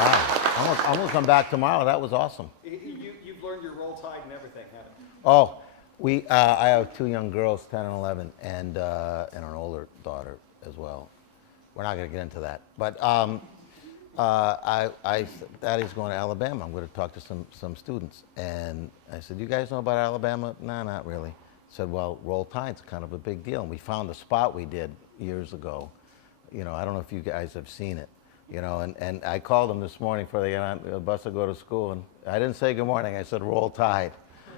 Wow, I'm gonna come back tomorrow. That was awesome. You've learned your roll tide and everything, haven't you? Oh, I have two young girls, 10 and 11, and an older daughter as well. We're not gonna get into that, but Daddy's going to Alabama. I'm going to talk to some students, and I said, "You guys know about Alabama?" "Nah, not really." I said, "Well, Roll Tide's kind of a big deal, and we found a spot we did years ago. I don't know if you guys have seen it. And I called them this morning before they get on the bus to go to school, and I didn't say good morning. I said Roll Tide,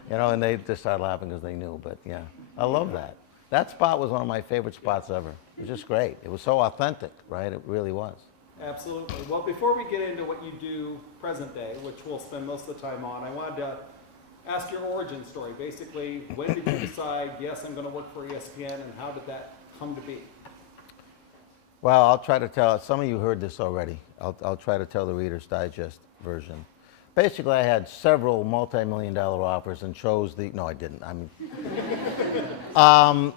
and they just started laughing because they knew. But yeah, I love that. That spot was one of my favorite spots ever. It was just great. It was so authentic, right? It really was. Absolutely. Well, before we get into what you do present day, which we'll spend most of the time on, I wanted to ask your origin story. Basically, when did you decide, yes, I'm going to work for ESPN, and how did that come to be? Well, I'll try to tell, some of you heard this already. I'll try to tell the Reader's Digest version. Basically, I had several multi-million-dollar offers and chose no, I didn't. I mean, I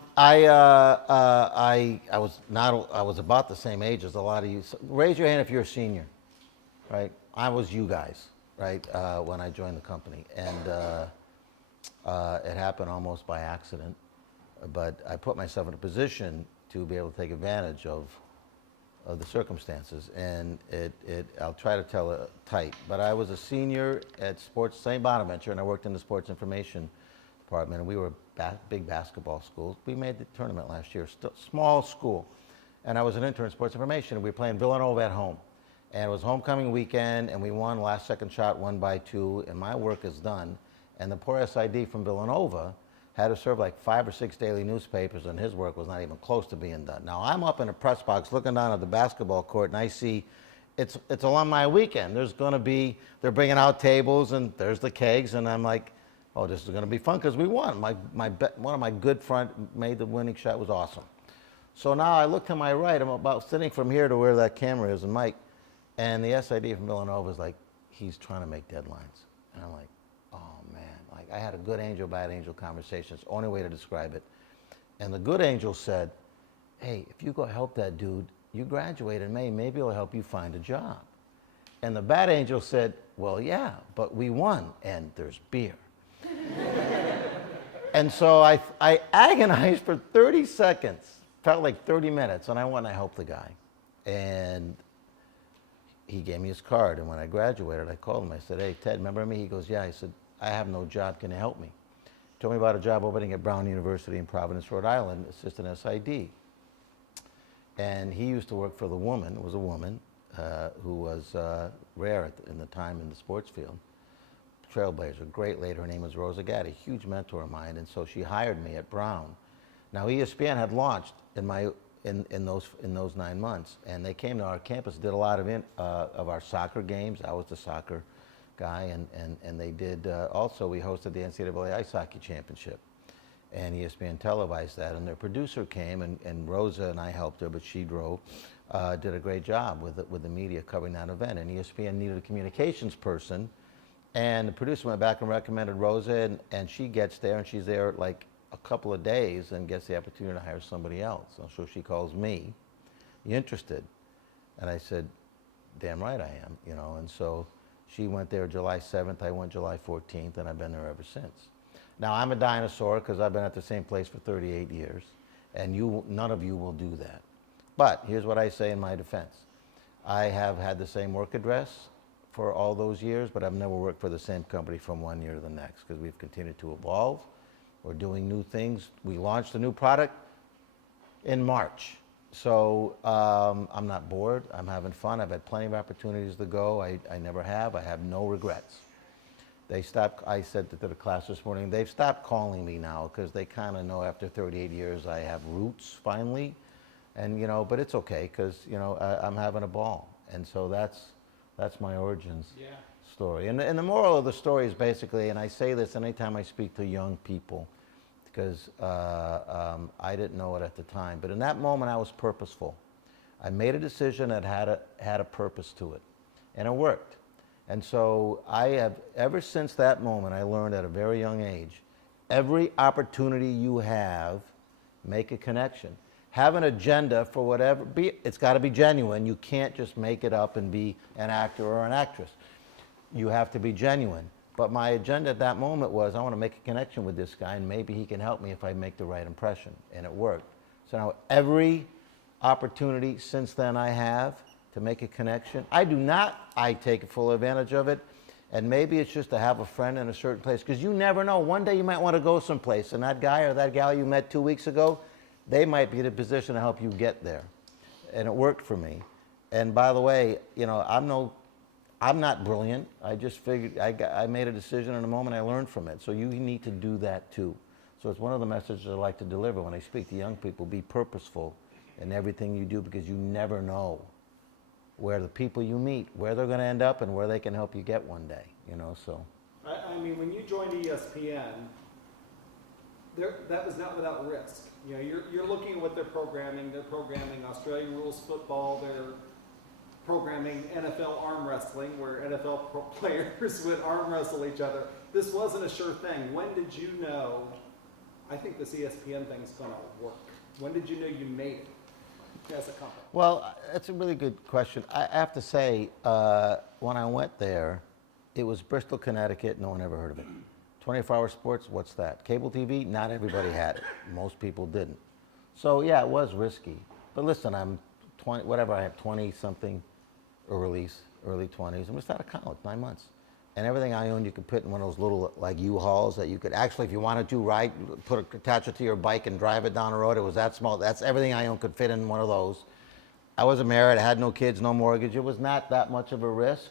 was about the same age as a lot of you. So raise your hand if you're a senior, right? I was you guys, right, when I joined the company. And it happened almost by accident. But I put myself in a position to be able to take advantage of the circumstances, and I'll try to tell it tight. But I was a senior at St. Bonaventure, and I worked in the sports information department, and we were a big basketball school. We made the tournament last year, small school. And I was an intern in sports information, and we were playing Villanova at home. And it was homecoming weekend, and we won last second shot, 1-2, and my work is done. And the poor SID from Villanova had to serve like 5 or 6 daily newspapers, and his work was not even close to being done. Now, I'm up in the press box looking down at the basketball court, and I see it's alumni weekend. There's going to be, they're bringing out tables, and there's the kegs, and I'm like, oh, this is going to be fun because we won. One of my good friends made the winning shot. It was awesome. So now I look to my right. I'm about sitting from here to where that camera is, and Mike, and the SID from Villanova is like, he's trying to make deadlines. And I'm like, oh, man. Like, I had a good angel, bad angel conversation. It's the only way to describe it. And the good angel said, hey, if you go help that dude, you graduate in May, maybe it'll help you find a job. And the bad angel said, well, yeah, but we won, and there's beer. And so I agonized for 30 seconds, felt like 30 minutes, and I went and I helped the guy. And he gave me his card, and when I graduated, I called him. I said, hey, Ted, remember me? He goes, yeah. I said, I have no job. Can you help me? He told me about a job opening at Brown University in Providence, Rhode Island, assistant SID. And he used to work for the woman, it was a woman, who was rare in the time in the sports field. Trailblazer, great lady. Her name was Rosa Gatti, huge mentor of mine, and so she hired me at Brown. Now, ESPN had launched in those 9 months, and they came to our campus, did a lot of our soccer games. I was the soccer guy, and they did also, we hosted the NCAA Ice Hockey Championship, and ESPN televised that, and their producer came, and Rosa and I helped her, but she drove, did a great job with the media covering that event, and ESPN needed a communications person, and the producer went back and recommended Rosa, and she gets there, and she's there like a couple of days and gets the opportunity to hire somebody else. So she calls me, you interested? And I said, damn right I am, and so she went there July 7th, I went July 14th, and I've been there ever since. Now, I'm a dinosaur because I've been at the same place for 38 years, and none of you will do that. But here's what I say in my defense. I have had the same work address for all those years, but I've never worked for the same company from one year to the next because we've continued to evolve. We're doing new things. We launched a new product in March. So I'm not bored. I'm having fun. I've had plenty of opportunities to go. I never have. I have no regrets. I said to the class this morning, they've stopped calling me now because they kind of know after 38 years I have roots finally. And, but it's okay because, I'm having a ball. And so that's my origins story. And the moral of the story is basically, and I say this anytime I speak to young people, because I didn't know it at the time. But in that moment, I was purposeful. I made a decision that had a purpose to it, and it worked. And so ever since that moment, I learned at a very young age, every opportunity you have, make a connection. have an agenda for whatever, it's got to be genuine. You can't just make it up and be an actor or an actress. You have to be genuine. But my agenda at that moment was, I want to make a connection with this guy, and maybe he can help me if I make the right impression. And it worked. So now every opportunity since then I have to make a connection, I take full advantage of it. And maybe it's just to have a friend in a certain place, because you never know. One day you might want to go someplace, and that guy or that gal you met 2 weeks ago, they might be in a position to help you get there. And it worked for me. And by the way, you know, I'm not brilliant. I just figured, I made a decision in a moment, I learned from it. So you need to do that too. So it's one of the messages I like to deliver when I speak to young people. Be purposeful in everything you do, because you never know where the people you meet, where they're going to end up, and where they can help you get one day, you know, so. I mean, when you joined ESPN, that was not without risk. You know, you're looking at what they're programming. They're programming Australian rules football. They're programming NFL arm wrestling, where NFL players would arm wrestle each other. This wasn't a sure thing. When did you know, I think this ESPN thing's going to work? When did you know you made it as a company? Well, that's a really good question. I have to say, when I went there, it was Bristol, Connecticut. No one ever heard of it. 24-hour sports, what's that? Cable TV, not everybody had it. Most people didn't. So yeah, it was risky. But listen, I'm 20, whatever, I have 20-something, early 20s. I'm just out of college, 9 months. And everything I owned, you could put in one of those little, like, U-Hauls that you could actually, if you wanted to, attach it to your bike and drive it down the road. It was that small. That's everything I owned could fit in one of those. I wasn't married. I had no kids, no mortgage. It was not that much of a risk.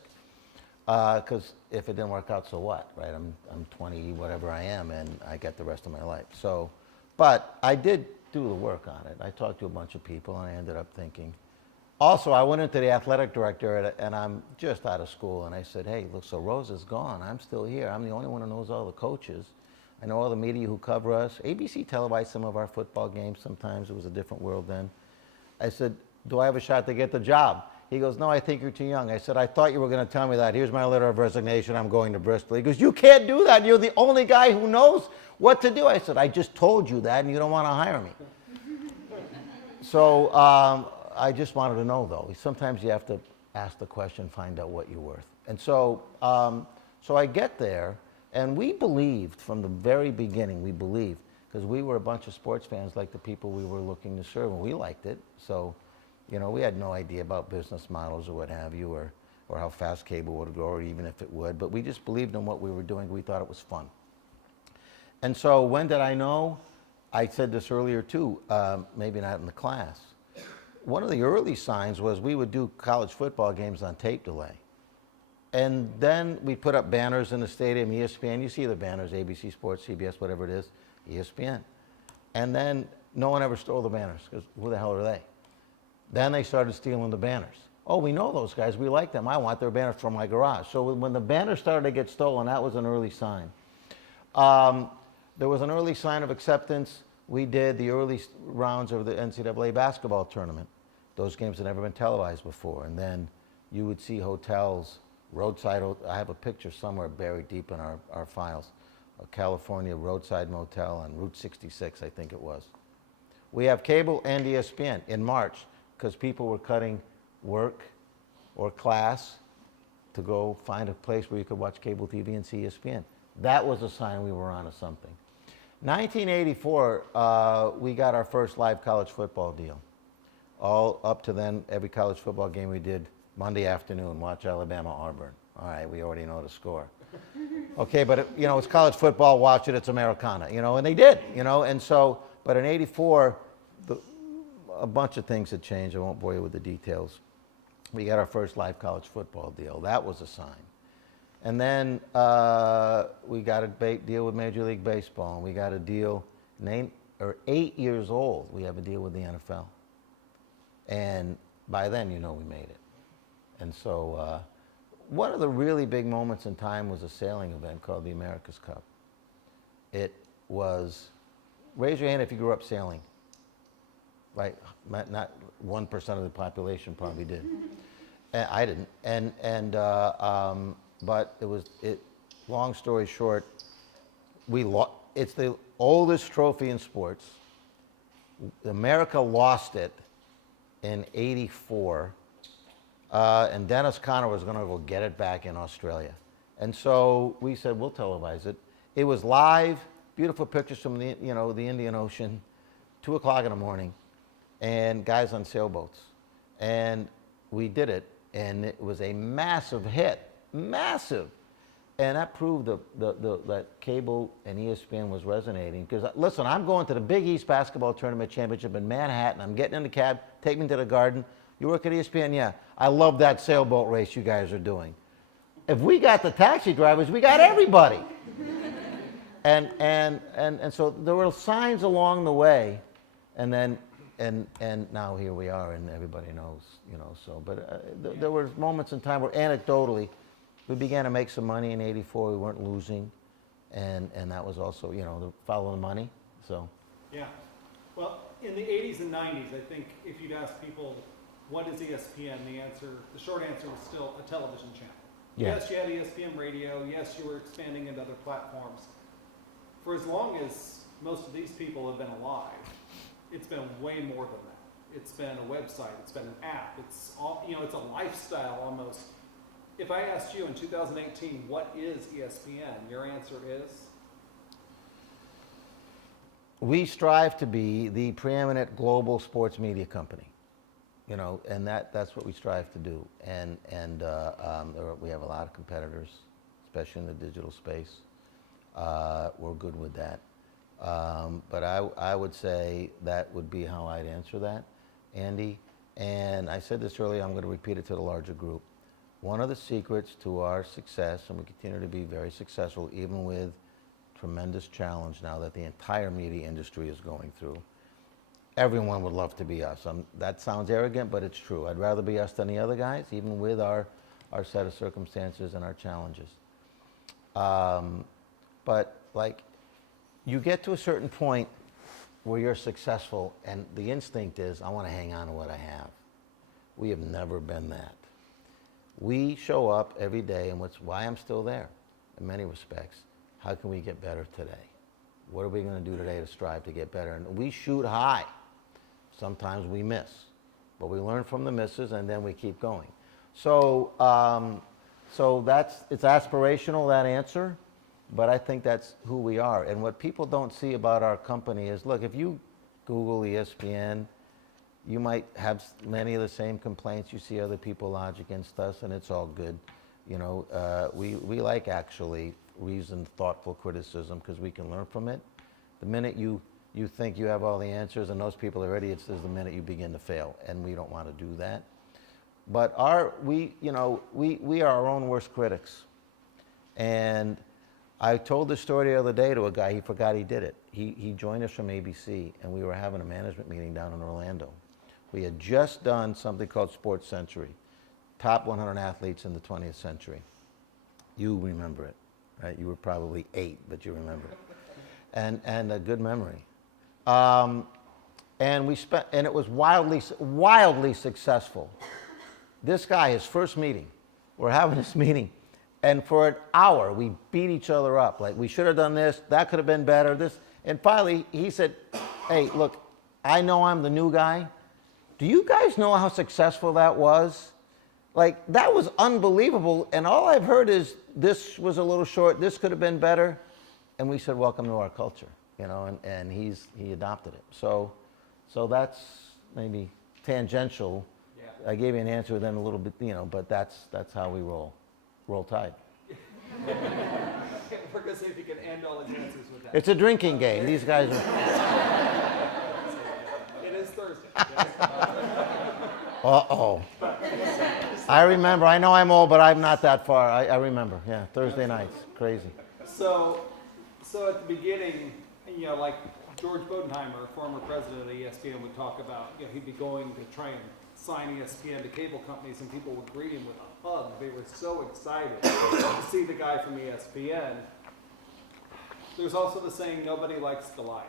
Because if it didn't work out, so what, right? I'm 20, whatever I am, and I get the rest of my life. So, but I did do the work on it. I talked to a bunch of people, and I ended up thinking. Also, I went into the athletic director, and I'm just out of school, and I said, hey, look, so Rose is gone. I'm still here. I'm the only one who knows all the coaches. I know all the media who cover us. ABC televised some of our football games sometimes. It was a different world then. I said, do I have a shot to get the job? He goes, no, I think you're too young. I said, I thought you were going to tell me that. Here's my letter of resignation. I'm going to Bristol. He goes, you can't do that. You're the only guy who knows what to do. I said, I just told you that, and you don't want to hire me. So I just wanted to know, though. Sometimes you have to ask the question, find out what you're worth. And so, so I get there, and we believed from the very beginning, because we were a bunch of sports fans like the people we were looking to serve, and we liked it. So, you know, we had no idea about business models or what have you, or how fast cable would go, or even if it would. But we just believed in what we were doing. We thought it was fun. And so when did I know? I said this earlier too, maybe not in the class. One of the early signs was we would do college football games on tape delay. And then we put up banners in the stadium, ESPN. You see the banners, ABC Sports, CBS, whatever it is, ESPN. And then no one ever stole the banners, because who the hell are they? Then they started stealing the banners. Oh, we know those guys. We like them. I want their banners from my garage. So when the banners started to get stolen, that was an early sign. There was an early sign of acceptance. We did the early rounds of the NCAA basketball tournament. Those games had never been televised before. And then you would see hotels, roadside, I have a picture somewhere buried deep in our files, a California roadside motel on Route 66, I think it was. We have cable and ESPN in March, because people were cutting work or class to go find a place where you could watch cable TV and see ESPN. That was a sign we were onto something. 1984, we got our first live college football deal. All up to then, every college football game we did Monday afternoon, watch Alabama-Auburn. All right, we already know the score. Okay, but you know, it's college football, watch it, it's Americana, you know, and they did, you know, and so, but in 84, a bunch of things had changed. I won't bore you with the details. We got our first live college football deal. That was a sign. And then we got a deal with Major League Baseball, and we got a deal, 8 years old, we have a deal with the NFL. And by then, you know, we made it. And so one of the really big moments in time was a sailing event called the America's Cup. It was, raise your hand if you grew up sailing. Right, not 1% of the population probably did. I didn't, but long story short, it's the oldest trophy in sports. America lost it in '84, and Dennis Conner was going to go get it back in Australia. And so we said, we'll televise it. It was live, beautiful pictures from the Indian Ocean, 2 o'clock in the morning, and guys on sailboats. And we did it, and it was a massive hit, massive. And that proved that cable and ESPN was resonating. Because, listen, I'm going to the Big East Basketball Tournament Championship in Manhattan. I'm getting in the cab, take me to the Garden. You work at ESPN? Yeah. I love that sailboat race you guys are doing. If we got the taxi drivers, we got everybody. and so there were signs along the way, and now here we are, and everybody knows, So, but there were moments in time where anecdotally, we began to make some money in '84. We weren't losing, and that was also, the follow the money. So. Yeah. Well, in the 80s and 90s, I think if you'd ask people, what is ESPN? The short answer was still a television channel. Yeah. Yes, you had ESPN radio. Yes, you were expanding into other platforms. For as long as most of these people have been alive, it's been way more than that. It's been a website. It's been an app. It's all, it's a lifestyle almost. If I asked you in 2018, what is ESPN? Your answer is? We strive to be the preeminent global sports media company, and that's what we strive to do. And we have a lot of competitors, especially in the digital space. We're good with that. But I would say that would be how I'd answer that, Andy. And I said this earlier, I'm going to repeat it to the larger group. One of the secrets to our success, and we continue to be very successful, even with tremendous challenge now that the entire media industry is going through. Everyone would love to be us. That sounds arrogant, but it's true. I'd rather be us than the other guys, even with our set of circumstances and our challenges. But you get to a certain point where you're successful, and the instinct is, I want to hang on to what I have. We have never been that. We show up every day, and why I'm still there, in many respects. How can we get better today? What are we going to do today to strive to get better? And we shoot high. Sometimes we miss, but we learn from the misses, and then we keep going. So, it's aspirational, that answer, but I think that's who we are. And what people don't see about our company is, look, if you Google ESPN, you might have many of the same complaints you see other people lodge against us, and it's all good. We like actually reasoned, thoughtful criticism because we can learn from it. The minute you think you have all the answers and those people are idiots is the minute you begin to fail, and we don't want to do that. But we are our own worst critics. And I told this story the other day to a guy, he forgot he did it. He joined us from ABC, and we were having a management meeting down in Orlando. We had just done something called Sports Century, top 100 athletes in the 20th century. You remember it, right? You were probably 8, but you remember it. And a good memory. And it was wildly successful. This guy, his first meeting, we're having this meeting, and for an hour we beat each other up. Like, we should have done this, that could have been better, this. And finally he said, hey, look, I know I'm the new guy. Do you guys know how successful that was? Like, that was unbelievable, and all I've heard is this was a little short, this could have been better. And we said, welcome to our culture, and he adopted it. So that's maybe tangential. Yeah. I gave you an answer then a little bit, but that's how we roll. Roll Tide. We're going to see if you can end all his answers with that. It's a drinking game. These guys are... It is Thursday. Uh-oh. I remember. I know I'm old, but I'm not that far. I remember. Yeah, Thursday nights. Crazy. So at the beginning, like George Bodenheimer, former president of ESPN, would talk about, he'd be going to try and sign ESPN to cable companies, and people would greet him with a hug. They were so excited to see the guy from ESPN. There's also the saying, nobody likes Goliath.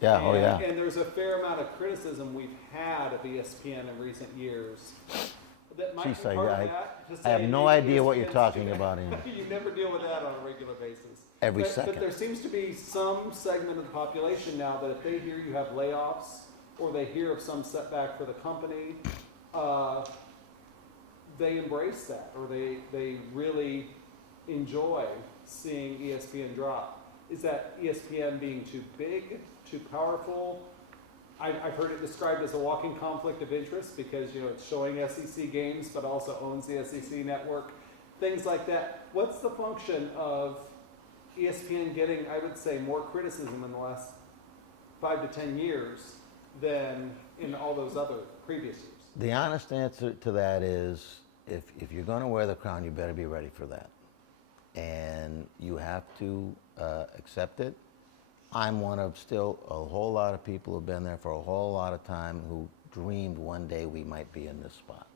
Yeah, oh yeah. And there's a fair amount of criticism we've had of ESPN in recent years. that might Geez, be part of that. To I have say no maybe idea what you're ESPN's talking doing- about, Andy. You never deal with that on a regular basis. Every But second. there seems to be some segment of the population now that if they hear you have layoffs or they hear of some setback for the company, they embrace that, or they really enjoy seeing ESPN drop. Is that ESPN being too big, too powerful? I've heard it described as a walking conflict of interest because, you know, it's showing SEC games but also owns the SEC network, things like that. What's the function of ESPN getting, I would say, more criticism in the last 5 to 10 years than in all those other previous years? The honest answer to that is, if you're going to wear the crown, you better be ready for that. And you have to accept it. I'm one of still a whole lot of people who've been there for a whole lot of time who dreamed one day we might be in this spot.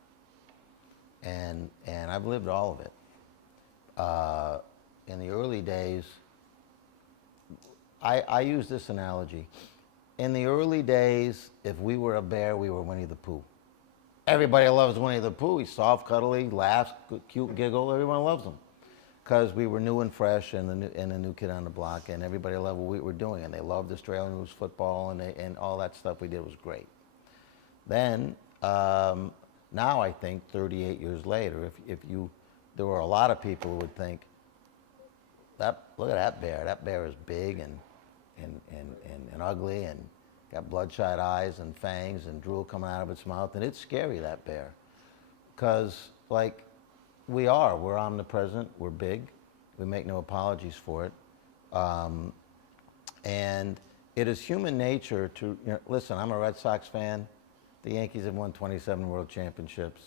And I've lived all of it. In the early days, I use this analogy. In the early days, if we were a bear, we were Winnie the Pooh. Everybody loves Winnie the Pooh. He's soft, cuddly, laughs, cute, giggle. Everyone loves him because we were new and fresh and a new kid on the block, and everybody loved what we were doing, and they loved Australian rules football, and all that stuff we did was great. Then, now I think 38 years later, there were a lot of people who would think, look at that bear is big and ugly and got bloodshot eyes and fangs and drool coming out of its mouth, and it's scary, that bear. Because, like, we're omnipresent, we're big, we make no apologies for it. And it is human nature to, listen, I'm a Red Sox fan, the Yankees have won 27 world championships.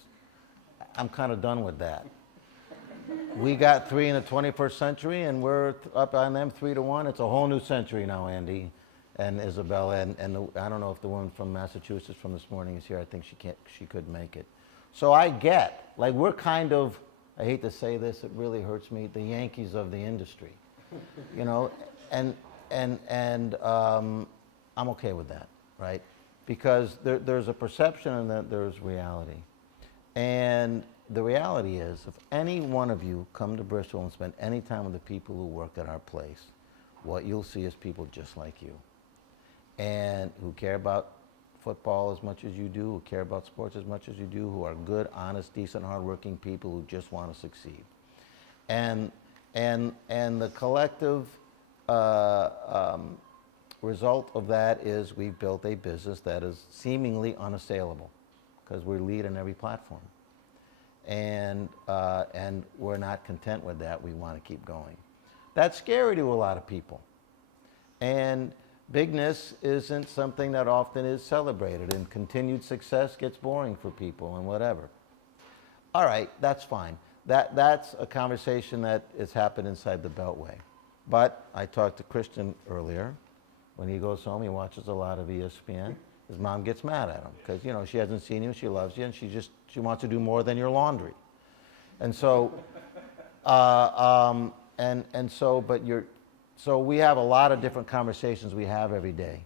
I'm kind of done with that. We got 3 in the 21st century, and we're up on them 3-1. It's a whole new century now, Andy and Isabella, and I don't know if the woman from Massachusetts from this morning is here. I think she could make it. So I get, like, we're kind of, I hate to say this, it really hurts me, the Yankees of the industry, and I'm okay with that, right? Because there's a perception and that there's reality. And the reality is, if any one of you come to Bristol and spend any time with the people who work at our place, what you'll see is people just like you, and who care about football as much as you do, who care about sports as much as you do, who are good, honest, decent, hardworking people who just want to succeed. And the collective result of that is we've built a business that is seemingly unassailable because we lead in every platform. And we're not content with that. We want to keep going. That's scary to a lot of people. And bigness isn't something that often is celebrated, and continued success gets boring for people and whatever. All right, that's fine. That's a conversation that has happened inside the Beltway. But I talked to Christian earlier. When he goes home, he watches a lot of ESPN. His mom gets mad at him because, she hasn't seen you, she loves you, and she wants to do more than your laundry. And so, so we have a lot of different conversations we have every day.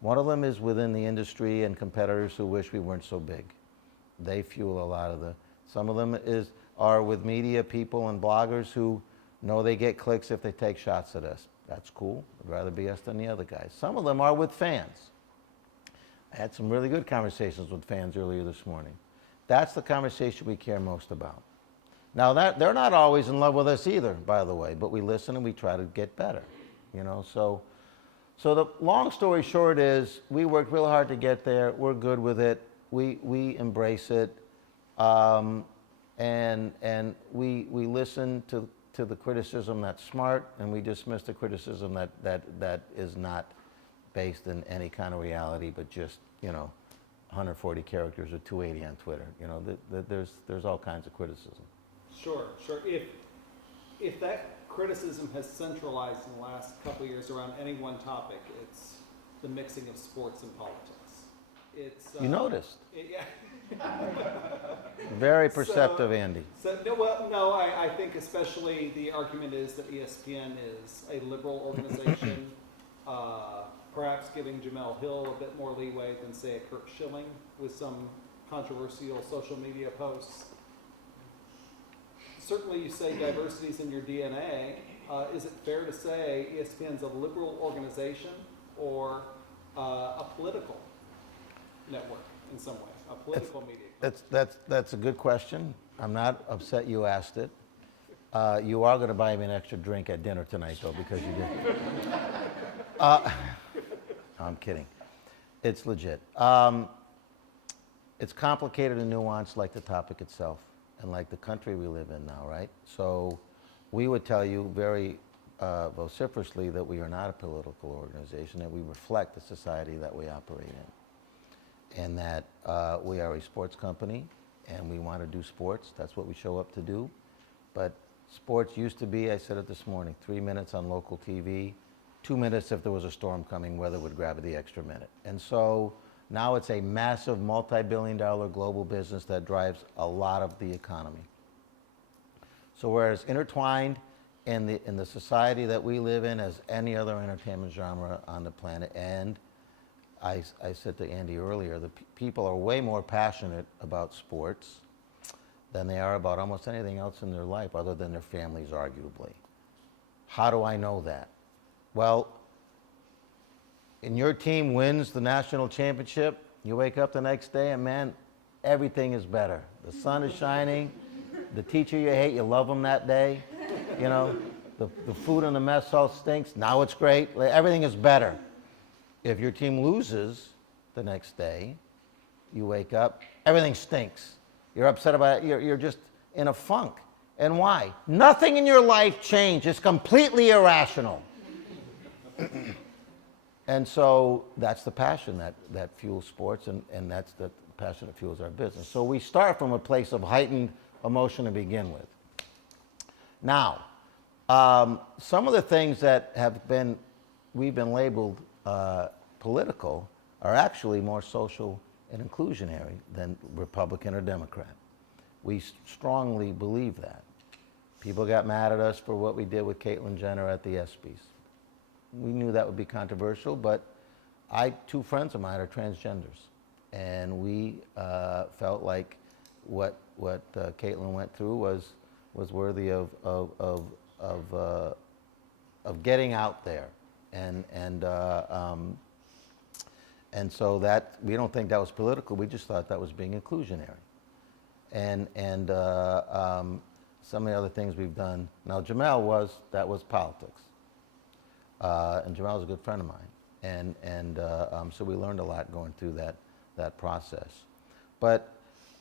One of them is within the industry and competitors who wish we weren't so big. They fuel a lot of some of them are with media people and bloggers who know they get clicks if they take shots at us. That's cool. I'd rather be us than the other guys. Some of them are with fans. I had some really good conversations with fans earlier this morning. That's the conversation we care most about. Now, they're not always in love with us either, by the way, but we listen and we try to get better, So the long story short is we worked real hard to get there. We're good with it. We embrace it. And we listen to the criticism that's smart, and we dismiss the criticism that is not based in any kind of reality, but just, 140 characters or 280 on Twitter. There's all kinds of criticism. Sure. If that criticism has centralized in the last couple of years around any one topic, it's the mixing of sports and politics. It's you noticed. Yeah. Very perceptive, Andy. I think especially the argument is that ESPN is a liberal organization, perhaps giving Jamel Hill a bit more leeway than, say, a Kurt Schilling with some controversial social media posts. Certainly you say diversity is in your DNA. Is it fair to say ESPN's a liberal organization or a political network in some way, a political media? That's a good question. I'm not upset you asked it. You are going to buy me an extra drink at dinner tonight, though, because you did. I'm kidding. It's legit. It's complicated and nuanced like the topic itself and like the country we live in now, right? So we would tell you very vociferously that we are not a political organization, that we reflect the society that we operate in, and that we are a sports company and we want to do sports. That's what we show up to do. But sports used to be, I said it this morning, 3 minutes on local TV, 2 minutes if there was a storm coming, weather would grab the extra minute. And so now it's a massive multi-billion-dollar global business that drives a lot of the economy. So we're as intertwined in the society that we live in as any other entertainment genre on the planet. And I said to Andy earlier, the people are way more passionate about sports than they are about almost anything else in their life other than their families, arguably. How do I know that? Well, and your team wins the national championship, you wake up the next day and man, everything is better. The sun is shining, the teacher you hate, you love them that day, you know, the food in the mess hall stinks, now it's great, everything is better. If your team loses the next day, you wake up, everything stinks. You're upset about it, you're just in a funk. And why? Nothing in your life changed, it's completely irrational. And so that's the passion that fuels sports, and that's the passion that fuels our business. So we start from a place of heightened emotion to begin with. Now, some of the things that we've been labeled political are actually more social and inclusionary than Republican or Democrat. We strongly believe that. People got mad at us for what we did with Caitlyn Jenner at the ESPYs. We knew that would be controversial, but two friends of mine are transgenders, and we felt like what Caitlyn went through was worthy of getting out there, and so that we don't think that was political. We just thought that was being inclusionary, and some of the other things we've done. Now Jamel was politics. And Jamal's a good friend of mine, and so we learned a lot going through that process. But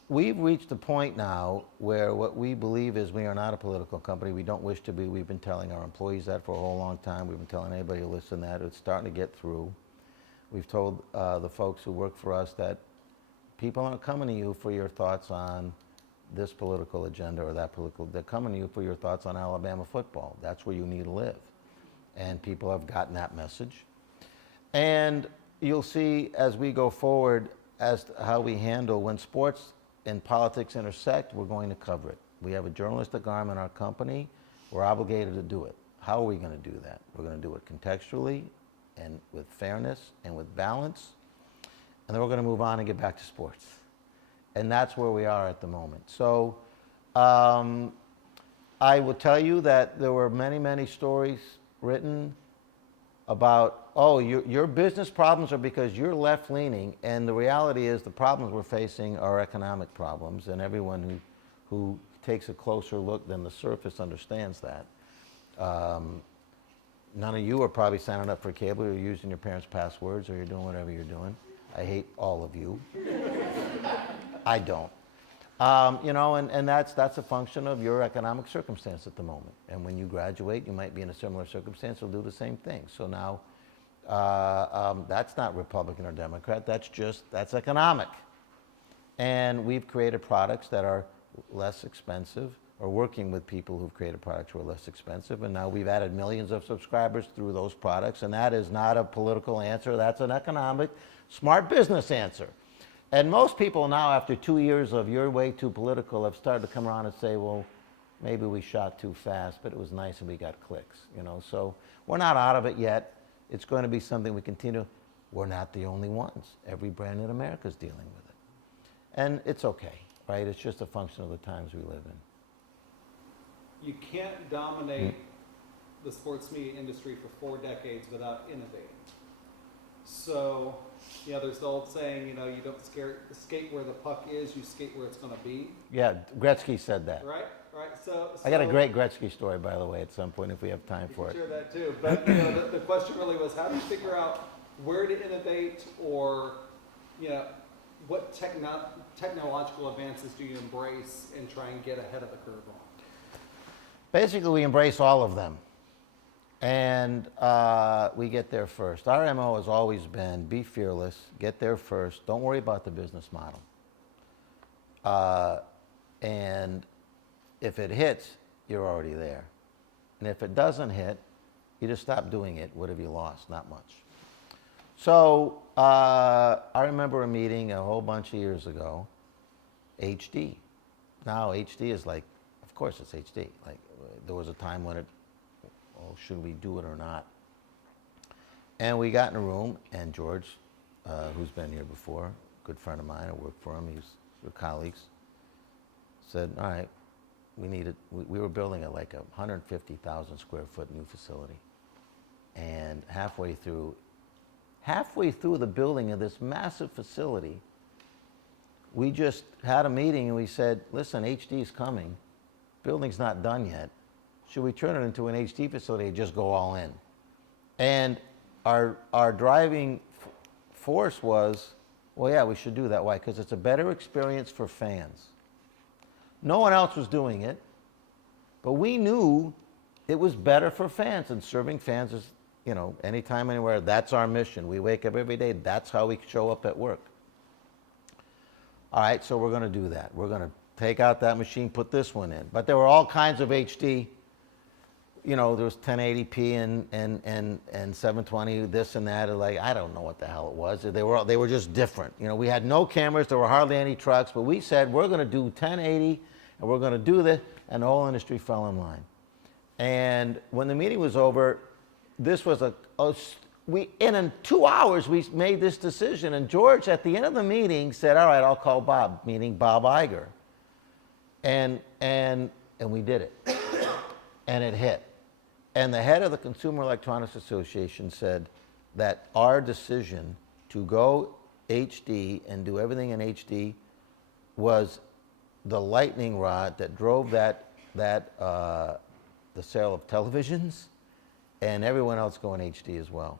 we've reached a point now where what we believe is we are not a political company. We don't wish to be. We've been telling our employees that for a whole long time. We've been telling anybody who listens that. It's starting to get through. We've told the folks who work for us that people aren't coming to you for your thoughts on this political agenda or that political. They're coming to you for your thoughts on Alabama football. That's where you need to live. And people have gotten that message. And you'll see as we go forward as to how we handle when sports and politics intersect, we're going to cover it. We have a journalistic arm in our company. We're obligated to do it. How are we going to do that? We're going to do it contextually and with fairness and with balance. And then we're going to move on and get back to sports. And that's where we are at the moment. So I will tell you that there were many, many stories written about, oh, your business problems are because you're left-leaning, and the reality is the problems we're facing are economic problems, and everyone who takes a closer look than the surface understands that. None of you are probably signing up for cable, or using your parents' passwords, or you're doing whatever you're doing. I hate all of you. I don't. You know, and that's a function of your economic circumstance at the moment. And when you graduate, you might be in a similar circumstance, you'll do the same thing. So now, that's not Republican or Democrat, that's economic. And we've created products that are less expensive, or working with people who've created products who are less expensive, and now we've added millions of subscribers through those products, and that is not a political answer, that's an economic, smart business answer. And most people now, after 2 years of you're way too political, have started to come around and say, well, maybe we shot too fast, but it was nice and we got clicks, you know. So we're not out of it yet. It's going to be something we continue. We're not the only ones. Every brand in America is dealing with it. And it's okay, right? It's just a function of the times we live in. You can't dominate the sports media industry for 4 decades without innovating. So, there's the old saying, you don't skate where the puck is, you skate where it's going to be. Yeah, Gretzky said that. Right. So I got a great Gretzky story, by the way, at some point if we have time for it. Share that too. But the question really was, how do you figure out where to innovate, or what technological advances do you embrace and try and get ahead of the curve on? Basically, we embrace all of them. And we get there first. Our MO has always been be fearless, get there first, don't worry about the business model. And if it hits, you're already there. And if it doesn't hit, you just stop doing it. What have you lost? Not much. So I remember a meeting a whole bunch of years ago, HD. Now HD is like, of course it's HD. Like there was a time when should we do it or not? And we got in a room, and George, who's been here before, good friend of mine, I worked for him, we're colleagues, said, all right, we were building a 150,000 square foot new facility. And halfway through the building of this massive facility, we just had a meeting and we said, listen, HD is coming. Building's not done yet. Should we turn it into an HD facility and just go all in? And our driving force was, well, yeah, we should do that. Why? Because it's a better experience for fans. No one else was doing it, but we knew it was better for fans, and serving fans is, anytime, anywhere, that's our mission. We wake up every day, that's how we show up at work. All right, so we're going to do that. We're going to take out that machine, put this one in. But there were all kinds of HD. There was 1080p and 720, this and that. I don't know what the hell it was. They were just different. We had no cameras. There were hardly any trucks. But we said, we're going to do 1080, and we're going to do this. And the whole industry fell in line. And when the meeting was over, this was in 2 hours, we made this decision. And George, at the end of the meeting, said, all right, I'll call Bob, meaning Bob Iger. And we did it. And it hit. And the head of the Consumer Electronics Association said that our decision to go HD and do everything in HD was the lightning rod that drove the sale of televisions and everyone else going HD as well.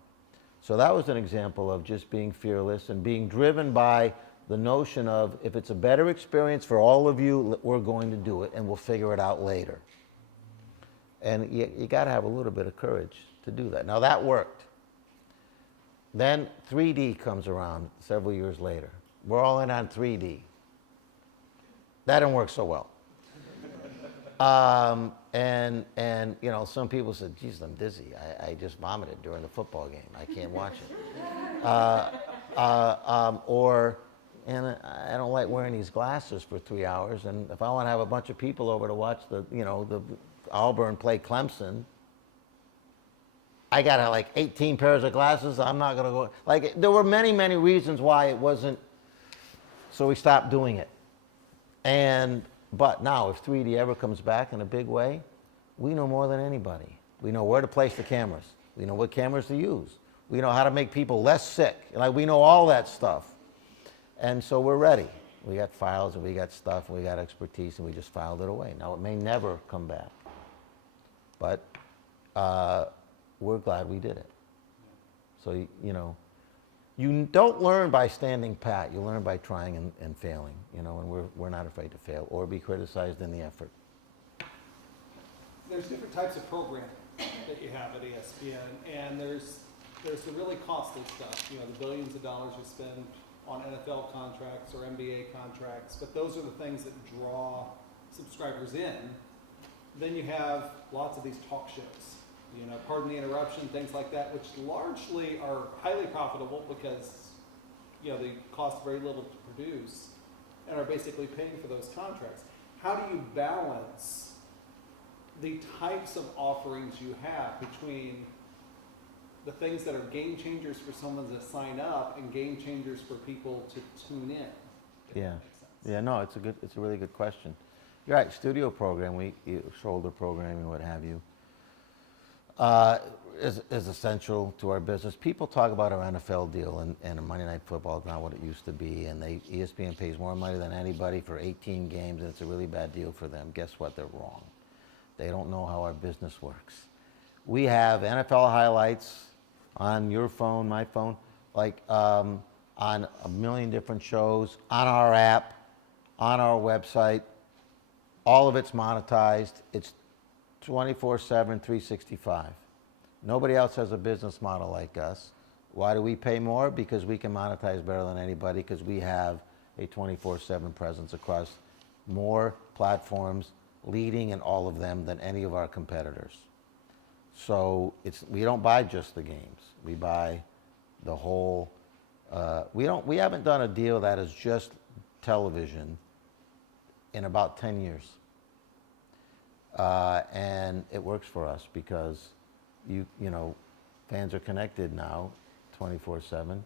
So that was an example of just being fearless and being driven by the notion of, if it's a better experience for all of you, we're going to do it and we'll figure it out later. And you got to have a little bit of courage to do that. Now that worked. Then 3D comes around several years later. We're all in on 3D. That didn't work so well. And some people said, geez, I'm dizzy. I just vomited during the football game. I can't watch it. And I don't like wearing these glasses for 3 hours. And if I want to have a bunch of people over to watch the Auburn play Clemson, I got 18 pairs of glasses. I'm not going to go. There were many, many reasons why it wasn't. So we stopped doing it. But now, if 3D ever comes back in a big way, we know more than anybody. We know where to place the cameras. We know what cameras to use. We know how to make people less sick. We know all that stuff. And so we're ready. We got files and we got stuff and we got expertise, and we just filed it away. Now, it may never come back. But we're glad we did it. So, you don't learn by standing pat. You learn by trying and failing, and we're not afraid to fail or be criticized in the effort. There's different types of programming that you have at ESPN, and there's the really costly stuff, the billions of dollars you spend on NFL contracts or NBA contracts, but those are the things that draw subscribers in. Then you have lots of these talk shows, pardon the interruption, things like that, which largely are highly profitable because, they cost very little to produce and are basically paying for those contracts. How do you balance the types of offerings you have between the things that are game changers for someone to sign up and game changers for people to tune in? Yeah. That makes sense. Yeah, no, it's a really good question. You're right, studio program, shoulder programming, what have you, is essential to our business. People talk about our NFL deal and Monday Night Football is not what it used to be, and ESPN pays more money than anybody for 18 games, and it's a really bad deal for them. Guess what? They're wrong. They don't know how our business works. We have NFL highlights on your phone, my phone, like on a million different shows, on our app, on our website. All of it's monetized. It's 24/7, 365. Nobody else has a business model like us. Why do we pay more? Because we can monetize better than anybody, because we have a 24/7 presence across more platforms, leading in all of them than any of our competitors. So we don't buy just the games. We buy the whole. We haven't done a deal that is just television in about 10 years. And it works for us because fans are connected now 24/7.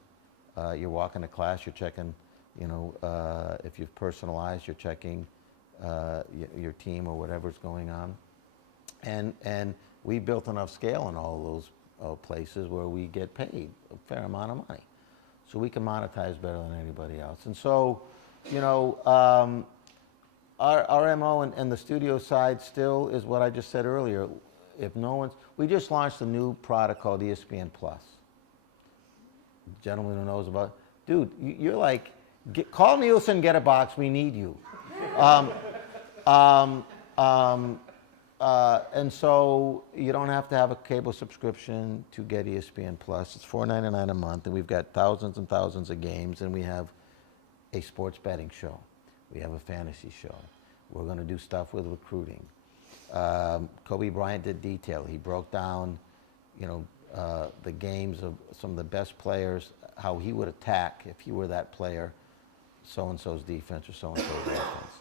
You're walking to class, you're checking, if you've personalized, you're checking your team or whatever's going on. And we built enough scale in all those places where we get paid a fair amount of money. So we can monetize better than anybody else. And so, our MO and the studio side still is what I just said earlier. We just launched a new product called ESPN Plus. Gentleman who knows about, dude, you're like, call Nielsen, get a box, we need you. And so you don't have to have a cable subscription to get ESPN Plus. It's $4.99 a month, and we've got thousands and thousands of games, and we have a sports betting show. We have a fantasy show. We're going to do stuff with recruiting. Kobe Bryant did detail. He broke down, the games of some of the best players, how he would attack if he were that player, so-and-so's defense or so-and-so's offense.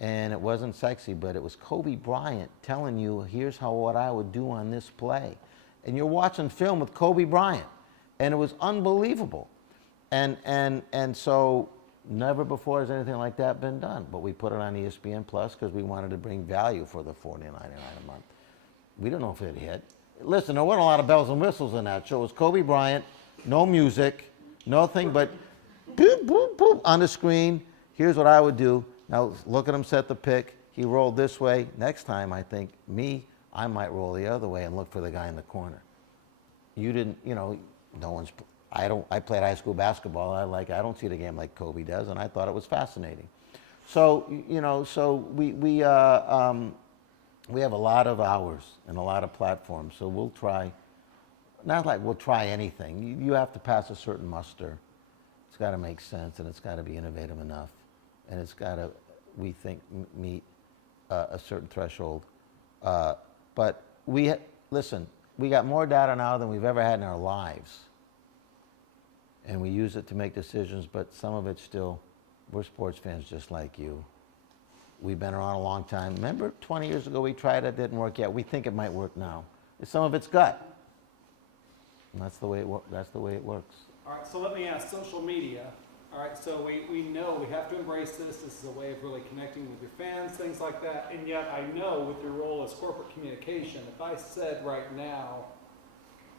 And it wasn't sexy, but it was Kobe Bryant telling you, here's what I would do on this play. And you're watching film with Kobe Bryant, and it was unbelievable. And so never before has anything like that been done. But we put it on ESPN Plus because we wanted to bring value for the $49.99 a month. We don't know if it hit. Listen, there weren't a lot of bells and whistles in that show. It was Kobe Bryant, no music, nothing but boop, boop, boop on the screen. Here's what I would do. Now look at him set the pick. He rolled this way. Next time, I think I might roll the other way and look for the guy in the corner. You didn't, no one's. I played high school basketball. I don't see the game like Kobe does, and I thought it was fascinating. So we have a lot of hours and a lot of platforms. So we'll try. Not like we'll try anything. You have to pass a certain muster. It's got to make sense, and it's got to be innovative enough, and it's got to, we think, meet a certain threshold. But listen, we got more data now than we've ever had in our lives. And we use it to make decisions, but some of it's still, we're sports fans just like you. We've been around a long time. Remember 20 years ago we tried it, didn't work yet. We think it might work now. Some of it's gut. And that's the way it works. All right, so let me ask, social media. All right, so we know we have to embrace this. This is a way of really connecting with your fans, things like that. And yet I know with your role as corporate communication, if I said right now,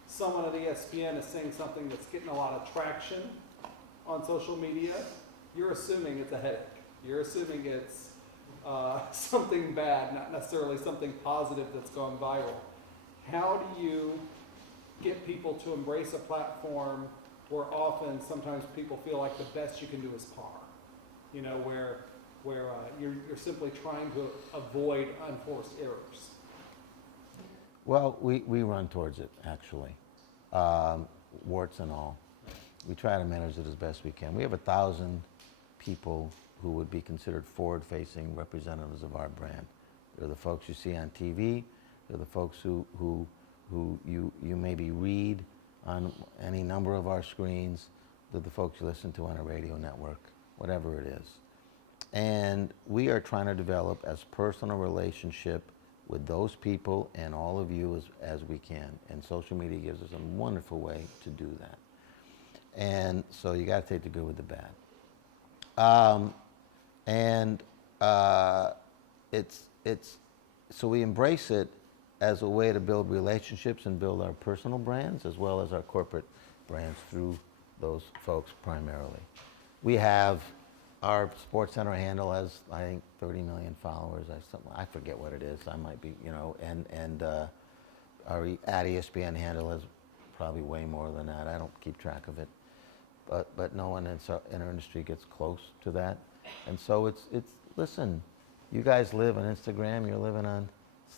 someone at ESPN is saying something that's getting a lot of traction on social media, you're assuming it's a headache. You're assuming it's something bad, not necessarily something positive that's gone viral. How do you get people to embrace a platform where often sometimes people feel like the best you can do is par? Where you're simply trying to avoid unforced errors. Well, we run towards it, actually, warts and all. We try to manage it as best we can. We have 1,000 people who would be considered forward-facing representatives of our brand. They're the folks you see on TV. They're the folks who you maybe read on any number of our screens. They're the folks you listen to on a radio network, whatever it is. And we are trying to develop as personal relationship with those people and all of you as we can. And social media gives us a wonderful way to do that. And so you got to take the good with the bad. And it's so we embrace it as a way to build relationships and build our personal brands as well as our corporate brands through those folks primarily. We have our Sports Center handle has, I think, 30 million followers. I forget what it is. I might be, and our at ESPN handle has probably way more than that. I don't keep track of it, but no one in our industry gets close to that. And so it's listen, you guys live on Instagram, you're living on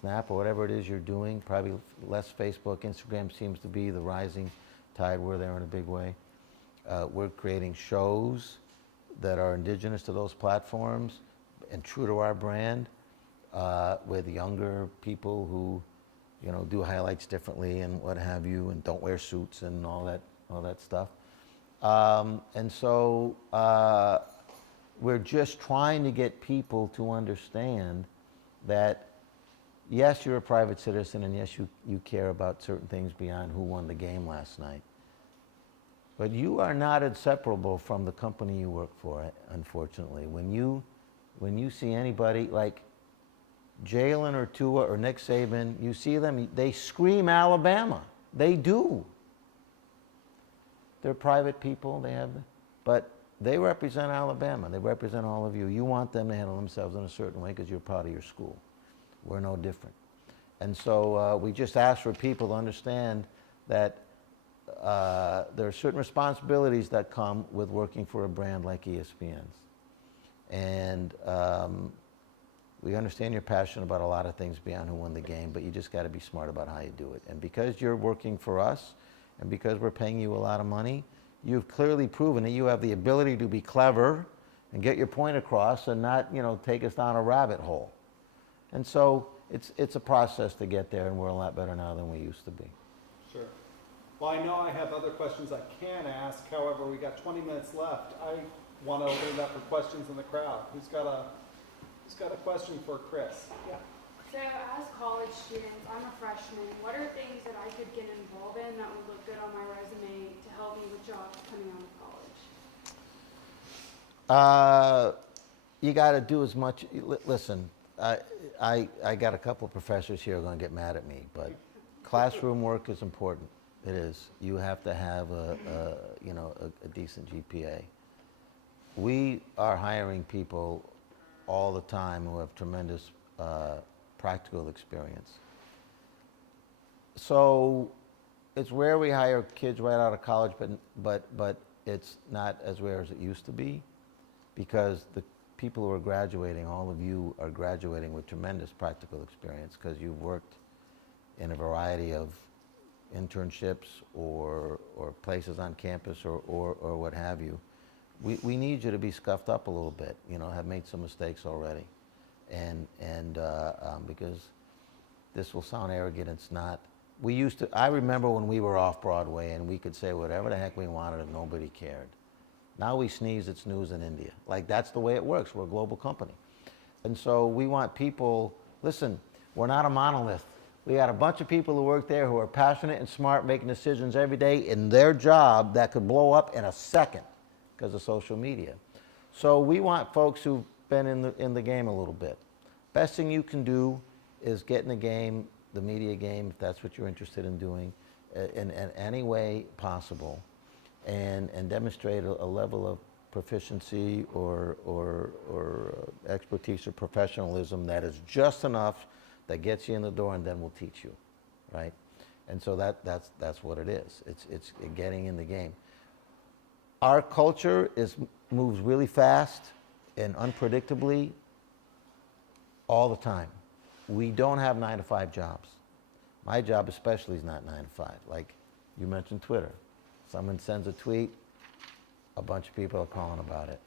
Snap or whatever it is you're doing, probably less Facebook. Instagram seems to be the rising tide. We're there in a big way. We're creating shows that are indigenous to those platforms and true to our brand with younger people who, do highlights differently and what have you, and don't wear suits and all that stuff. And so we're just trying to get people to understand that yes, you're a private citizen, and yes, you care about certain things beyond who won the game last night. But you are not inseparable from the company you work for, unfortunately. When you see anybody like Jalen or Tua or Nick Saban, you see them, they scream Alabama. They do. They're private people, but they represent Alabama. They represent all of you. You want them to handle themselves in a certain way because you're proud of your school. We're no different. And so we just ask for people to understand that there are certain responsibilities that come with working for a brand like ESPN's. And we understand you're passionate about a lot of things beyond who won the game, but you just got to be smart about how you do it. And because you're working for us, and because we're paying you a lot of money, you've clearly proven that you have the ability to be clever and get your point across and not, take us down a rabbit hole. And so it's a process to get there, and we're a lot better now than we used to be. Sure. Well, I know I have other questions I can ask. However, we got 20 minutes left. I want to open it up for questions in the crowd. Who's got a question for Chris? Yeah. So as college students, I'm a freshman. What are things that I could get involved in that would look good on my resume to help me with jobs coming out of college? You got to do as much. Listen, I got a couple of professors here who are going to get mad at me, but classroom work is important. It is. You have to have a decent GPA. We are hiring people all the time who have tremendous practical experience. So it's rare we hire kids right out of college, but it's not as rare as it used to be, because the people who are graduating, all of you are graduating with tremendous practical experience because you've worked in a variety of internships or places on campus or what have you. We need you to be scuffed up a little bit, have made some mistakes already. And because this will sound arrogant, it's not. I remember when we were off Broadway and we could say whatever the heck we wanted and nobody cared. Now we sneeze, it's news in India. Like, that's the way it works. We're a global company. And so we want people, listen, we're not a monolith. We got a bunch of people who work there who are passionate and smart, making decisions every day in their job that could blow up in a second because of social media. So we want folks who've been in the game a little bit. Best thing you can do is get in the game, the media game, if that's what you're interested in doing, in any way possible, and demonstrate a level of proficiency or expertise or professionalism that is just enough that gets you in the door, and then we'll teach you, right? And so that's what it is. It's getting in the game. Our culture moves really fast and unpredictably all the time. We don't have 9-to-5 jobs. My job especially is not 9 to 5. Like you mentioned Twitter. Someone sends a tweet, a bunch of people are calling about it.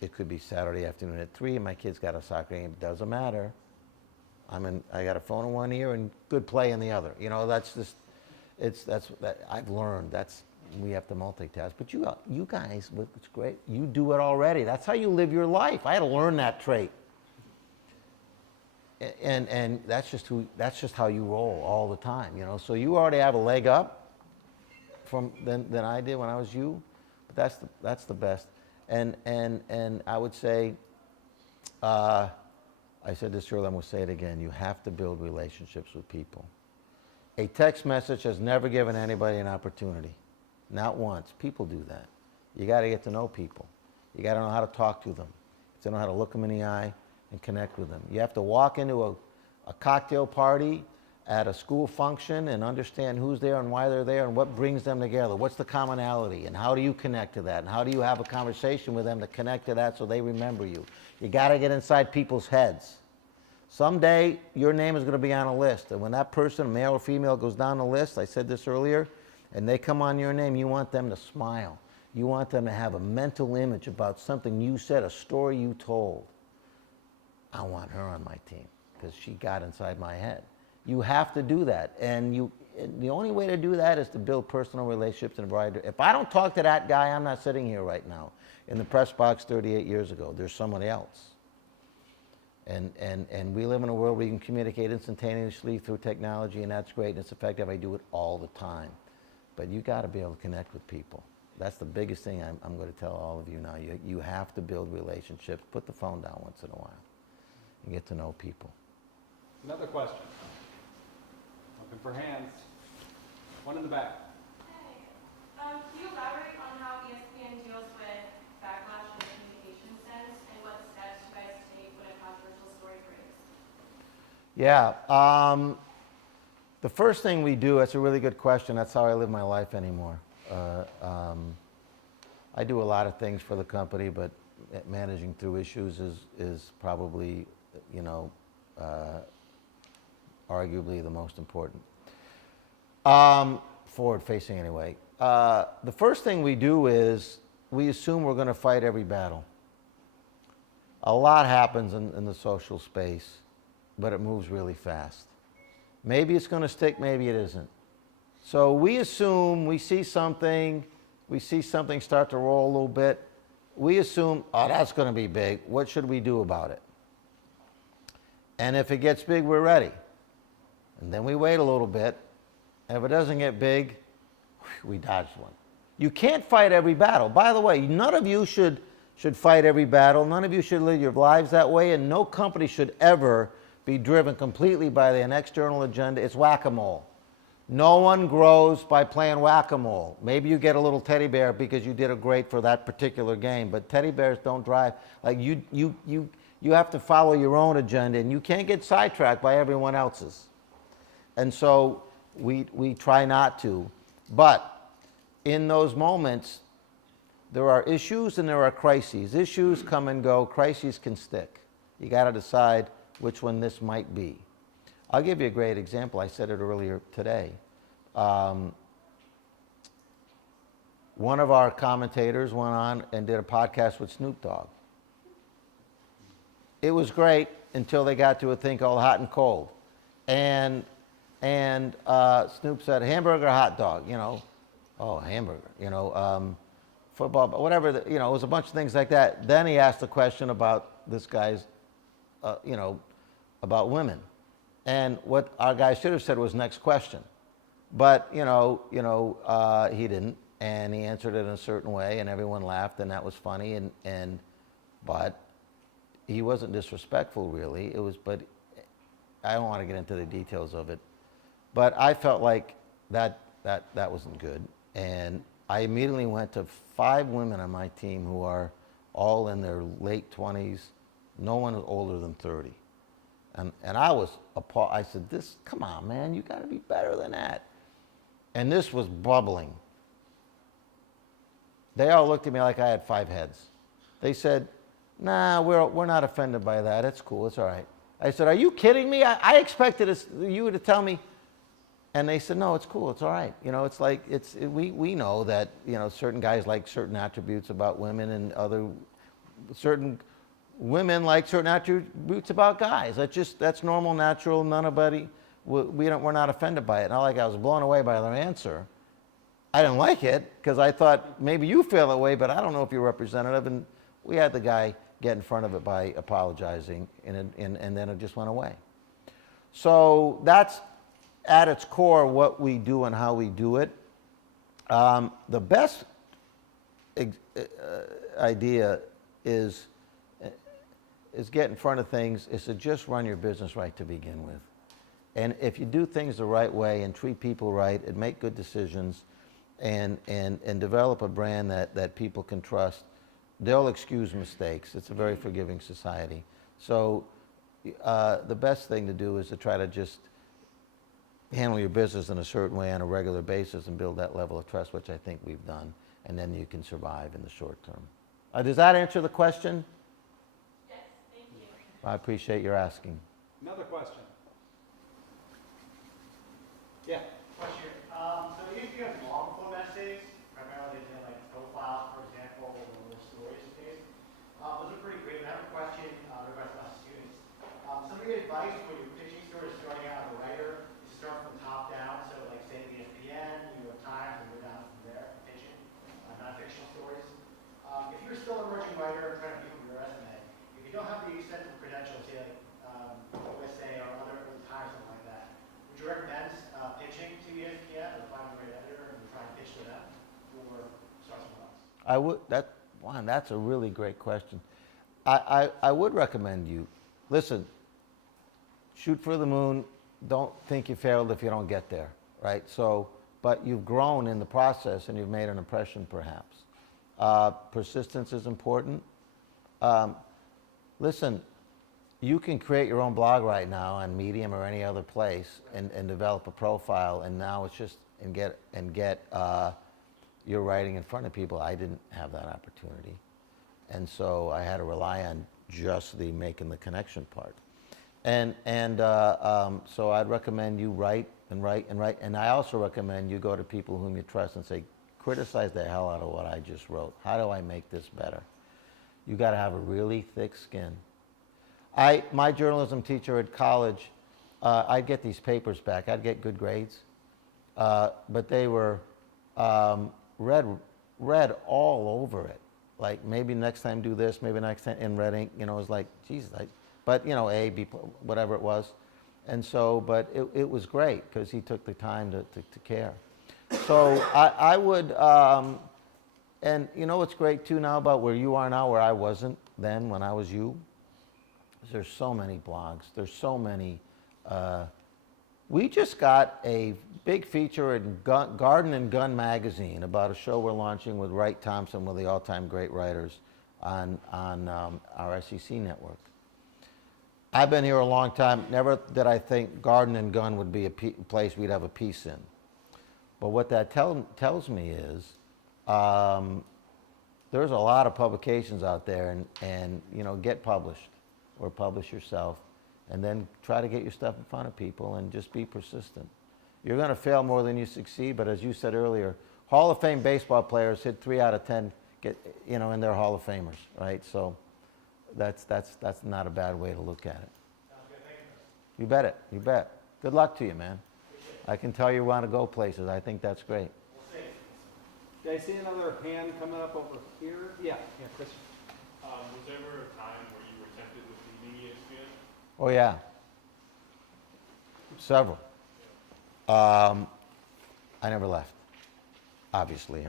It could be Saturday afternoon at 3 and my kid's got a soccer game. Doesn't matter. I got a phone in one ear and good play in the other. That's just, that's I've learned. We have to multitask. But you guys, it's great. You do it already. That's how you live your life. I had to learn that trait. And that's just how you roll all the time, So you already have a leg up than I did when I was you. But that's the best. And I would say I said this earlier, I'm going to say it again. You have to build relationships with people. A text message has never given anybody an opportunity. Not once. People do that. You got to get to know people. You got to know how to talk to them. You have to know how to look them in the eye and connect with them. You have to walk into a cocktail party at a school function and understand who's there and why they're there and what brings them together. What's the commonality and how do you connect to that? And how do you have a conversation with them to connect to that so they remember you? You got to get inside people's heads. Someday your name is going to be on a list, and when that person, male or female, goes down the list, I said this earlier, and they come on your name, you want them to smile. You want them to have a mental image about something you said, a story you told. I want her on my team because she got inside my head. You have to do that, and the only way to do that is to build personal relationships in a variety. If I don't talk to that guy, I'm not sitting here right now in the press box 38 years ago. There's somebody else. And we live in a world where you can communicate instantaneously through technology, and that's great and it's effective. I do it all the time. But you got to be able to connect with people. That's the biggest thing I'm going to tell all of you now. You have to build relationships. Put the phone down once in a while and get to know people. Another question. Looking for hands. One in the back. Hey, can you elaborate on how ESPN deals with backlash in the communication sense and what steps you guys take when a controversial story breaks? Yeah. The first thing we do, that's a really good question. That's how I live my life anymore. I do a lot of things for the company, but managing through issues is probably, arguably the most important. Forward facing anyway. The first thing we do is we assume we're going to fight every battle. A lot happens in the social space, but it moves really fast. Maybe it's going to stick, maybe it isn't. So we assume we see something start to roll a little bit. We assume, oh, that's going to be big. What should we do about it? And if it gets big, we're ready. And then we wait a little bit. And if it doesn't get big, we dodged one. You can't fight every battle. By the way, none of you should fight every battle. None of you should live your lives that way. And no company should ever be driven completely by an external agenda. It's whack-a-mole. No one grows by playing whack-a-mole. Maybe you get a little teddy bear because you did a great for that particular game, but teddy bears don't drive. Like you have to follow your own agenda, and you can't get sidetracked by everyone else's. And so we try not to. But in those moments, there are issues and there are crises. Issues come and go. Crises can stick. You got to decide which one this might be. I'll give you a great example. I said it earlier today. One of our commentators went on and did a podcast with Snoop Dogg. It was great until they got to a thing called Hot and Cold. And Snoop said, hamburger, hot dog, Oh, hamburger, football, whatever, it was a bunch of things like that. Then he asked a question about this guy's, about women. And what our guy should have said was next question. But, he didn't. And he answered it in a certain way, and everyone laughed, and that was funny. But he wasn't disrespectful, really. But I don't want to get into the details of it. But I felt like that wasn't good. And I immediately went to 5 women on my team who are all in their late 20s. No one is older than 30. And I was appalled. I said, come on, man, you got to be better than that. And this was bubbling. They all looked at me like I had 5 heads. They said, nah, we're not offended by that. It's cool. It's all right. I said, are you kidding me? I expected you to tell me. And they said, no, it's cool. It's all right. It's like, we know that, certain guys like certain attributes about women and certain women like certain attributes about guys. That's normal, natural. We're not offended by it. Not like I was blown away by their answer. I didn't like it because I thought maybe you feel that way, but I don't know if you're representative. And we had the guy get in front of it by apologizing, and then it just went away. So that's at its core what we do and how we do it. The best idea is is get in front of things is to just run your business right to begin with. And if you do things the right way and treat people right and make good decisions and develop a brand that people can trust, they'll excuse mistakes. It's a very forgiving society. So the best thing to do is to try to just handle your business in a certain way on a regular basis and build that level of trust, which I think we've done, and then you can survive in the short term. Does that answer the question? Yes, thank you. I appreciate your asking. Another question. Yeah. Question. So you used to have long form essays, primarily in like profiles, for example, or more stories based. Those are pretty great. I have a question regarding us students. Some of your advice when you're pitching stories starting out as a writer is to start from the top down. So like say ESPN, New York Times, and go down from there, pitching non-fictional stories. If you're still an emerging writer trying to keep up your resume, if you don't have the extensive credentials, say like USA or other Times, something like that, would you recommend pitching to ESPN or find a great editor and try and pitch to them, or start somewhere else? I would, that's a really great question. I would recommend you, listen, shoot for the moon, don't think you failed if you don't get there, right? So, but you've grown in the process and you've made an impression perhaps. Persistence is important. Listen, you can create your own blog right now on Medium or any other place and develop a profile, and now it's just, and get your writing in front of people. I didn't have that opportunity. And so I had to rely on just the making the connection part. So I'd recommend you write and write and write. And I also recommend you go to people whom you trust and say, criticize the hell out of what I just wrote. How do I make this better? You got to have a really thick skin. My journalism teacher at college, I'd get these papers back. I'd get good grades, but they were read all over it. Like, maybe next time do this, maybe next time, in red ink, it was like, Jesus, but A, B, whatever it was. And so, but it was great because he took the time to care. So I would, and what's great too now about where you are now, where I wasn't then when I was you, there's so many blogs, there's so many. We just got a big feature in Garden and Gun magazine about a show we're launching with Wright Thompson, one of the all-time great writers, on our SEC network. I've been here a long time. Never did I think Garden and Gun would be a place we'd have a piece in. But what that tells me is there's a lot of publications out there, and get published or publish yourself, and then try to get your stuff in front of people and just be persistent. You're going to fail more than you succeed, but as you said earlier, Hall of Fame baseball players hit 3 out of 10 in their Hall of Famers, right? So that's not a bad way to look at it. Sounds good. Thank you. You bet it. You bet. Good luck to you, man. I can tell you want to go places. I think that's great. We'll see. Did I see another hand coming up over here? Yeah, Chris. Was there ever a time where you were tempted with leaving ESPN? Oh, yeah. Several. I never left, obviously,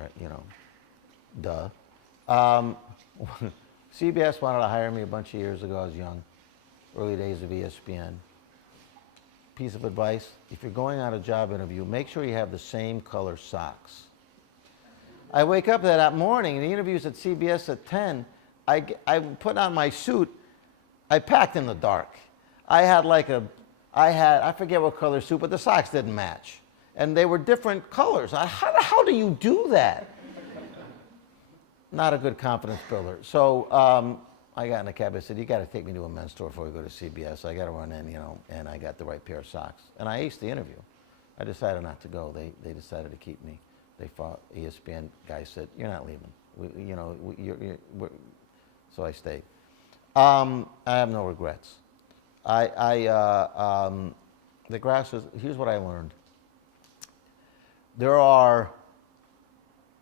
duh. CBS wanted to hire me a bunch of years ago. I was young, early days of ESPN. Piece of advice, if you're going on a job interview, make sure you have the same color socks. I wake up that morning, and the interview's at CBS at 10. I put on my suit. I packed in the dark. I forget what color suit, but the socks didn't match. And they were different colors. How the hell do you do that? Not a good confidence builder. So I got in a cab. I said, you got to take me to a men's store before we go to CBS. I got to run in, and I got the right pair of socks. And I aced the interview. I decided not to go. They decided to keep me. They fought. ESPN guy said, you're not leaving. So I stayed. I have no regrets. The grass is, here's what I learned. There are,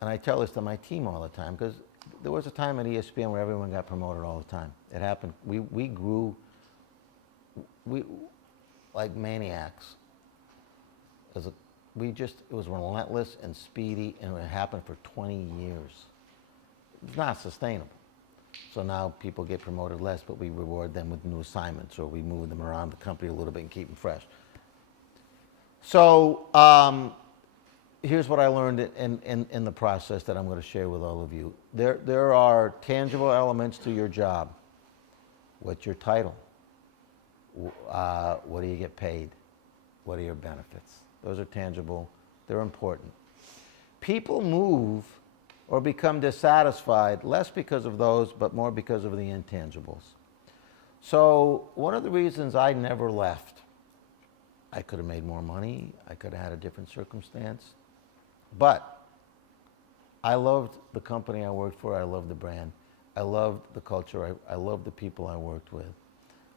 and I tell this to my team all the time, because there was a time at ESPN where everyone got promoted all the time. It happened. We grew like maniacs. It was relentless and speedy, and it happened for 20 years. It's not sustainable. So now people get promoted less, but we reward them with new assignments, or we move them around the company a little bit and keep them fresh. So here's what I learned in the process that I'm going to share with all of you. There are tangible elements to your job. What's your title? What do you get paid? What are your benefits? Those are tangible. They're important. People move or become dissatisfied less because of those, but more because of the intangibles. So one of the reasons I never left, I could have made more money, I could have had a different circumstance, but I loved the company I worked for, I loved the brand, I loved the culture, I loved the people I worked with.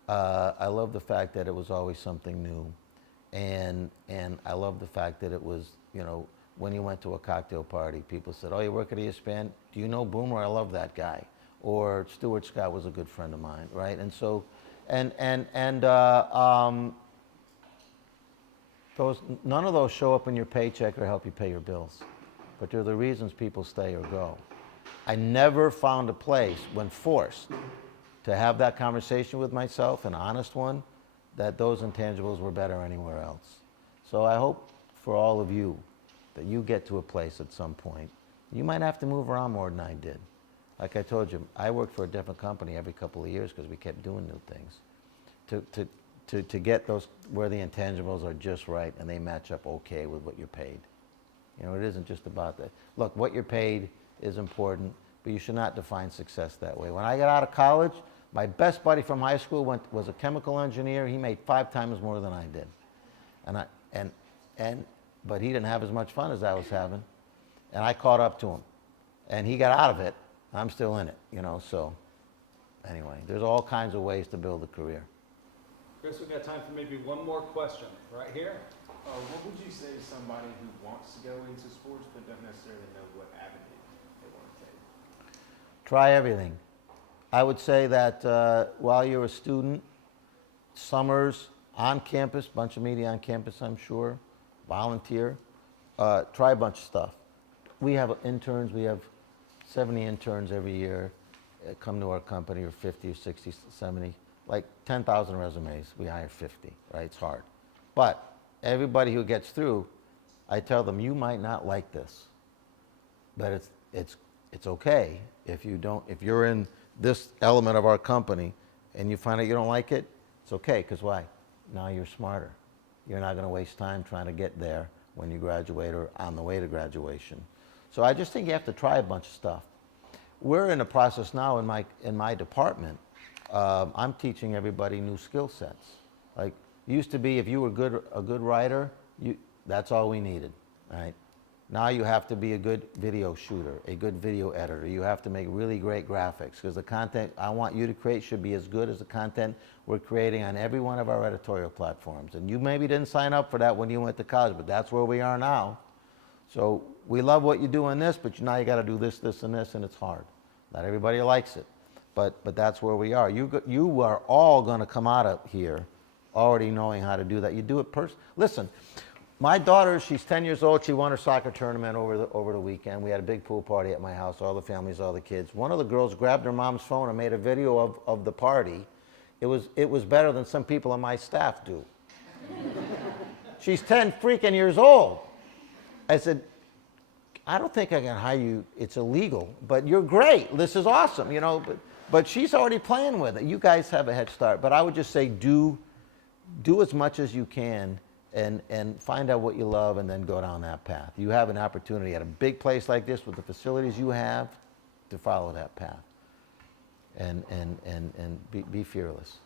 I loved the fact that it was always something new, and I loved the fact that it was, you know, when you went to a cocktail party, people said, "Oh, you work at ESPN? Do you know Boomer? I love that guy." Or Stuart Scott was a good friend of mine, right? And so, none of those show up in your paycheck or help you pay your bills, but they're the reasons people stay or go. I never found a place when forced to have that conversation with myself, an honest one, that those intangibles were better anywhere else. So I hope for all of you that you get to a place at some point. You might have to move around more than I did. Like I told you, I worked for a different company every couple of years because we kept doing new things. To get those where the intangibles are just right and they match up okay with what you're paid. You know, it isn't just about that. Look, what you're paid is important, but you should not define success that way. When I got out of college, my best buddy from high school was a chemical engineer. He made 5 times more than I did. But he didn't have as much fun as I was having. And I caught up to him. And he got out of it. I'm still in it, you know, so anyway, there's all kinds of ways to build a career. Chris, we've got time for maybe one more question, right here. What would you say to somebody who wants to go into sports but don't necessarily know what avenue they want to take? Try everything. I would say that while you're a student, summers on campus, bunch of media on campus, I'm sure, volunteer, try a bunch of stuff. We have interns, we have 70 interns every year come to our company, or 50 or 60, 70, like 10,000 resumes, we hire 50, right? It's hard. But everybody who gets through, I tell them, you might not like this, but it's okay if you're in this element of our company and you find out you don't like it, it's okay, because why? Now you're smarter. You're not going to waste time trying to get there when you graduate or on the way to graduation. So I just think you have to try a bunch of stuff. We're in a process now in my department. I'm teaching everybody new skill sets. Like, it used to be if you were a good writer, that's all we needed, right? Now you have to be a good video shooter, a good video editor. You have to make really great graphics, because the content I want you to create should be as good as the content we're creating on every one of our editorial platforms. And you maybe didn't sign up for that when you went to college, but that's where we are now. So we love what you do in this, but now you got to do this, this, and this, and it's hard. Not everybody likes it, but that's where we are. You are all going to come out of here already knowing how to do that. You do it Listen. My daughter, she's 10 years old. She won her soccer tournament over the weekend. We had a big pool party at my house, all the families, all the kids. One of the girls grabbed her mom's phone and made a video of the party. It was better than some people on my staff do. She's 10 freaking years old. I said, I don't think I can hire you. It's illegal, but you're great. This is awesome, you know. But she's already playing with it. You guys have a head start. But I would just say do as much as you can. And find out what you love and then go down that path. You have an opportunity at a big place like this with the facilities you have to follow that path. And be fearless.